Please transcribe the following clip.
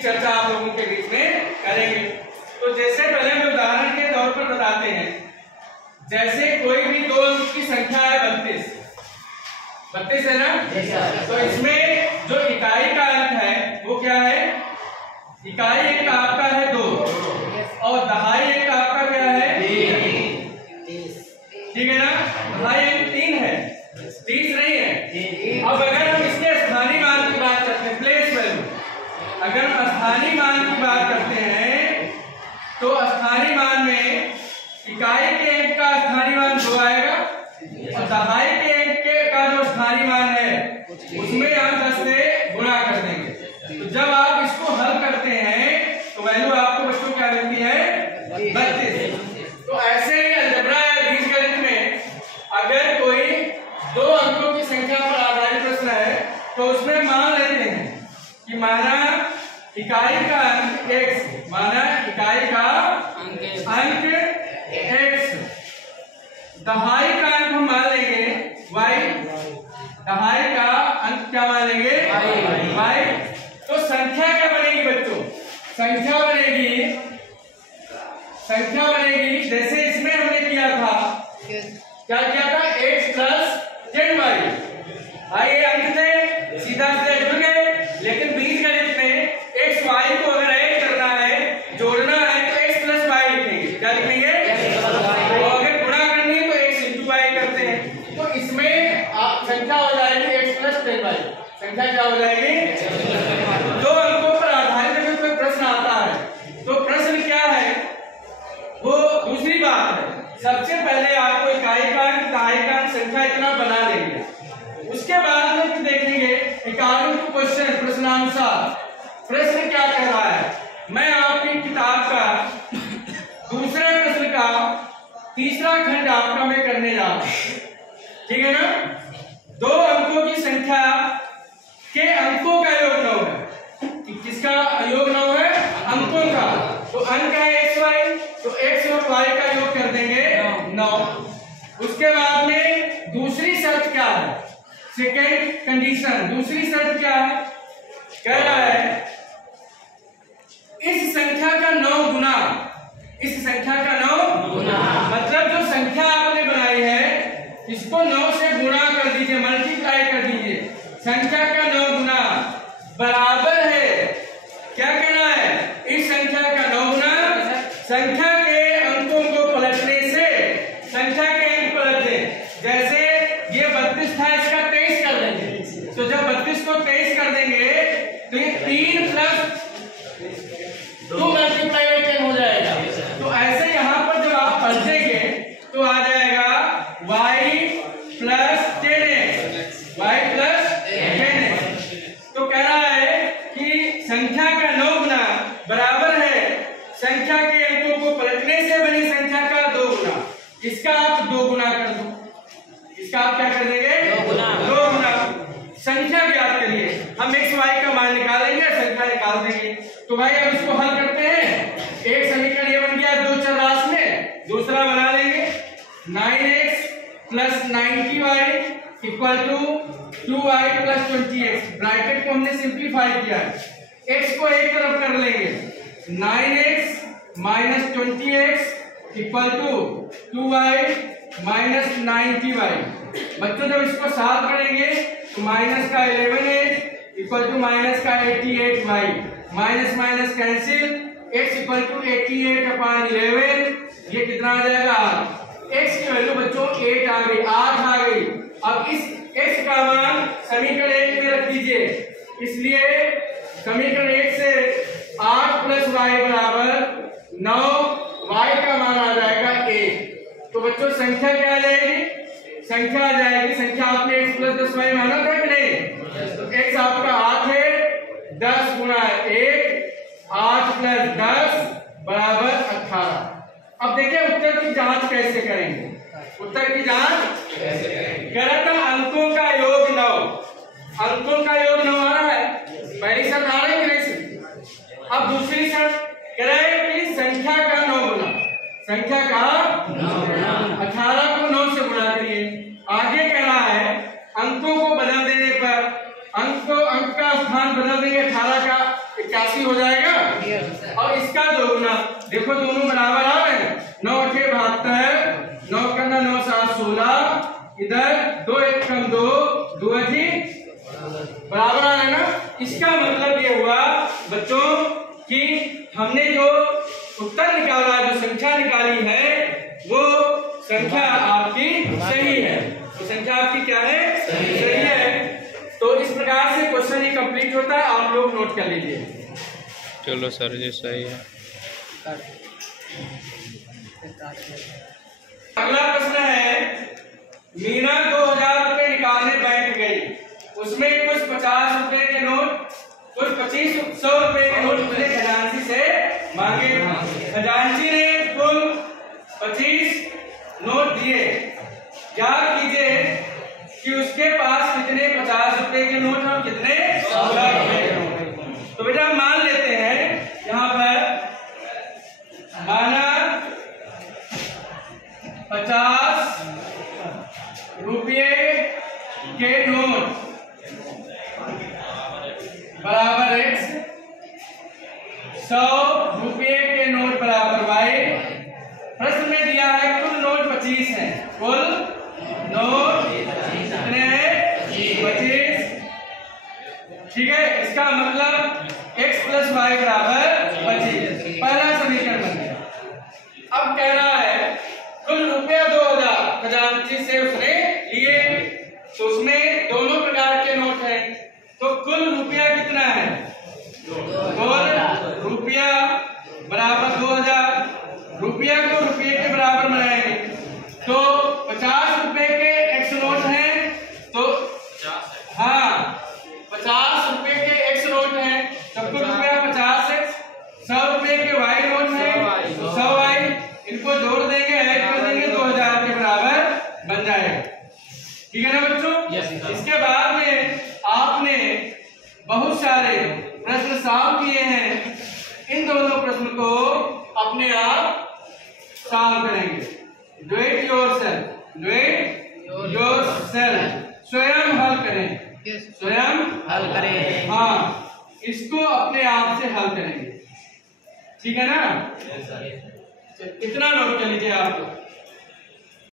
उसकी चर्चा आप लोगों के बीच में करेंगे। तो जैसे पहले हम उदाहरण के तौर पर बताते हैं, जैसे कोई भी दो अंक की संख्या है 32 है ना, तो इसमें जो इकाई का अंक है वो क्या है, इकाई एक आपका है 2 और दहाई एक आपका क्या है 30, ठीक है ना, दहाई एक 3 है, 30 नहीं है। अब अगर हम इसके स्थानीय मान की बात करते हैं, प्लेस वैल्यू, अगर हम स्थानीय मान की बात करते हैं तो स्थानीय मान में इकाई के अंक का स्थानीय मान 2 आएगा और दहाई के अंक का जो स्थानीय मान है उसमें हम 10 से गुणा कर देंगे। तो जब आप इसको हल करते हैं तो वैल्यू आपको बच्चों क्या मिलती है 32। तो ऐसे ही अलजेब्रा या बीजगणित में अगर कोई दो अंकों की संख्या पर आधारित प्रश्न है तो उसमें मान लेते हैं कि माना इकाई का अंक x, माना इकाई का अंक x, दहाई का अंक हम मान लेंगे y, दहाई का अंक क्या मान लेंगे y। तो संख्या क्या बनेगी बच्चों, संख्या बनेगी जैसे इसमें हमने किया था, क्या किया था, x प्लस 10y। आइए अंक थे सीधा जुड़ गए, लेकिन बीजगणित में x y को अगर ऐड करना है, जोड़ना है तो x प्लस y लिखेंगे। क्या लिखेंगे, और अगर गुणा करनी है तो x इंटू y करते हैं। तो इसमें आप संख्या हो जाएगी x प्लस 10y, संख्या क्या हो जाएगी। दो अंकों पर आधारित अगर कोई प्रश्न आता है तो प्रश्न क्या है वो दूसरी बात है। सबसे पहले आपको इकाई का अंक, दहाई का अंक, संख्या इतना बना लेंगे, उसके बाद में देखेंगे अकॉर्डिंग टू क्वेश्चन, प्रश्नानुसार प्रश्न क्या कह रहा है। मैं आपकी किताब का दूसरे प्रश्न का तीसरा खंड आपका मैं करने जा रहा हूं, ठीक है ना। दो अंकों की संख्या के अंकों का योग 9 है, किसका योग 9 है, अंकों का। तो अंक है x y, तो x और y का योग कर देंगे 9। उसके बाद में दूसरी शर्त क्या है, सेकेंड कंडीशन, दूसरी शर्त क्या है, कह रहा है इस संख्या का 9 गुना, इस संख्या का 9 गुना, मतलब जो संख्या आपने बनाई है इसको 9 से गुणा कर दीजिए, मल्टीप्लाई कर दीजिए। संख्या का 9 गुना बराबर है, क्या कहना है, इस संख्या का 9 गुना, संख्या के अंकों को पलटने से, संख्या के अंक पलट दें। जैसे ये 32 था, इसका 23 कर देंगे, तो जब 32 को 23 कर देंगे तो ये 3 प्लस 2 मल्टीप्लाई 10 हो जाएगा। तो ऐसे यहाँ पर जब आप पलटेंगे तो आ जाएगा y plus 10x, y plus 10x। तो कह रहा है कि संख्या का 9 गुना बराबर है संख्या के अंकों को पलटने से बनी संख्या का 2 गुना। इसका आप 2 गुना कर दो, इसका आप क्या कर देंगे 2 गुना। संख्या ज्ञात करिए, हम x y का मान निकालेंगे, संख्या निकाल देंगे। तो भाई अब इसको हल करते हैं। एक समीकरण ये बन गया 2 चर राशि में, दूसरा बना लेंगे 9x plus 90y equal to 2y plus 20x। Bracket को हमने सिंप्लीफाई किया है, x को एक तरफ कर लेंगे, 9x minus 20x equal to 2y minus 90y। बच्चों जब इसको सॉल्व करेंगे तो माइनस का 11x इक्वल टू माइनस का 88y, minus minus cancel, x equal to 88/11, ये कितना आ जाएगा, x की वैल्यू बच्चों 8 आ गई, 8 आ गई। अब इस x का मान समीकरण 1 में रख दीजिए, इसलिए समीकरण 1 से 8 प्लस y बराबर 9, y का मान आ जाएगा 1। तो बच्चों संख्या क्या आ जाएगी, संख्या आ जाएगी, संख्या आपने x प्लस 10y माना था कि नहीं, तो x आपका 8 है, 10 गुना 1, 8 प्लस 10 बराबर 18। अब देखिए उत्तर की जांच कैसे करेंगे, उत्तर की जांच कैसे करेंगे। कह था अंकों का योग 9, अंकों का योग 9 आ रहा है, पहली शर्त आ रही है कि नहीं। अब दूसरी शर्त कह रहा है कि संख्या का 9 गुना, संख्या का 9 गुना, 18 को 9 से गुणा करिए। आगे कह रहा है अंकों को बदल देने पर, अंक का स्थान बदल देंगे, 18 का 81 हो जाएगा। और इसका 2 गुना, देखो दोनों बराबर आ रहे हैं। 9 8 72, 9 करना 9 7 16, इधर 2 1 कम 2, 2 अधिक बराबर आ रहा है ना। इसका मतलब ये हुआ बच्चों कि हमने जो उत्तर निकाला, जो संख्या निकाली है, वो संख्या आपकी सही है। तो संख्या आपकी क्या है? सही है। तो इस प्रकार से क्वेश्चन ये कंप्लीट होता है, आप लोग नोट कर लीजिए। चलो सर जी सही है। अगला प्रश्न है, मीना 2000 रुपए निकालने बैंक गई, उसमें कुछ 50 रुपए के नोट, कुछ 2500 रुपए के नोट उसने खजांची से मांगे। खजांची ने कुल 25 नोट दिए। याद कीजिए कि उसके पास कितने 50 रुपए के नोट और कितने 100 रुपए के नोट। तो बेटा मान लेते हैं यहाँ पर, माना 50 रुपये के नोट बराबर x, 100 रुपये के नोट बराबर y। प्रश्न में दिया है कुल नोट 25 है, कुल नोट कितने हैं? 25। ठीक है, इसका मतलब x + y बराबर 25। पहला समीकरण बन गया। अब कह रहा है कुल रुपया 2000 खजांची से उसने लिए, तो उसमें दोनों प्रकार के नोट हैं, तो कुल रुपया कितना है? कुल रुपया बराबर 2000। रुपया को रुपये के बराबर बनाएंगे, तो 50 रुपए के x नोट हैं, तो हाँ 50 रुपए के x नोट हैं, तो कुल रुपया 50x। 100 रुपए के y नोट हैं, तो 100 y, इनको जोड़ देंगे, ऐड कर देंगे, 2000 के बराबर बन जाएगा। ठीक है ना बच्चों? इसके बाद में आपने बहुत सारे प्रश्न सॉल्व किए हैं। इन दोनों प्रश्न को अपने आप सॉल्व करेंगे। Do it yourself, do it yourself, स्वयं हल करें, स्वयं हल करें। हाँ, इसको अपने आप से हल करेंगे। ठीक है ना? कितना नोट कर लीजिए आप लोग।